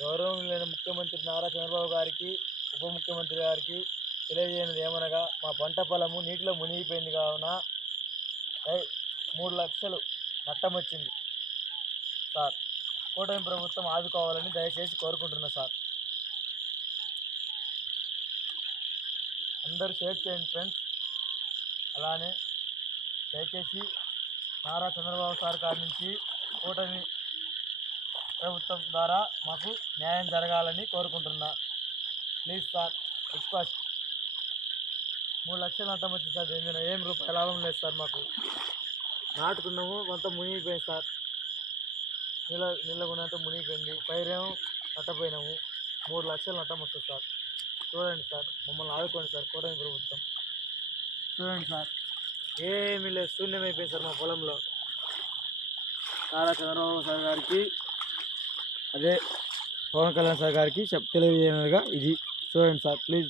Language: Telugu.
గౌరవం లేని ముఖ్యమంత్రి నారా చంద్రబాబు గారికి, ఉప ముఖ్యమంత్రి గారికి తెలియజేయనిది ఏమనగా, మా పంట పొలము నీటిలో మునిగిపోయింది కావున 3 లక్షలు నష్టం వచ్చింది సార్. కూటమి ప్రభుత్వం ఆదుకోవాలని దయచేసి కోరుకుంటున్నా సార్. అందరూ షేర్ చేయండి ఫ్రెండ్స్. అలానే దయచేసి నారా చంద్రబాబు సార్ గారి నుంచి కూటమి ప్రభుత్వం ద్వారా మాకు న్యాయం జరగాలని కోరుకుంటున్నా. Please sir, request. 3 లక్షలు నష్టం వచ్చింది సార్. దీని ఏం రూపాయి లాభం లేదు సార్. మాకు నాటుకున్నాము, మొత్తం మునిగిపోయింది సార్. నీళ్ళగున్నంతా మునిగిపోయింది. పైరేమో నట్టపోయినాము. 3 లక్షలు నష్టం వస్తుంది సార్. చూడండి సార్, మమ్మల్ని ఆదుకోండి సార్. కూటమి ప్రభుత్వం చూడండి సార్. ఏమీ లేదు, శూన్యమైపోయింది సార్ మా పొలంలో. నారా చంద్రబాబు సార్ గారికి, అదే పవన్ కళ్యాణ్ సార్ గారికి తెలియజేయనగా ఇది చూడండి సార్. ప్లీజ్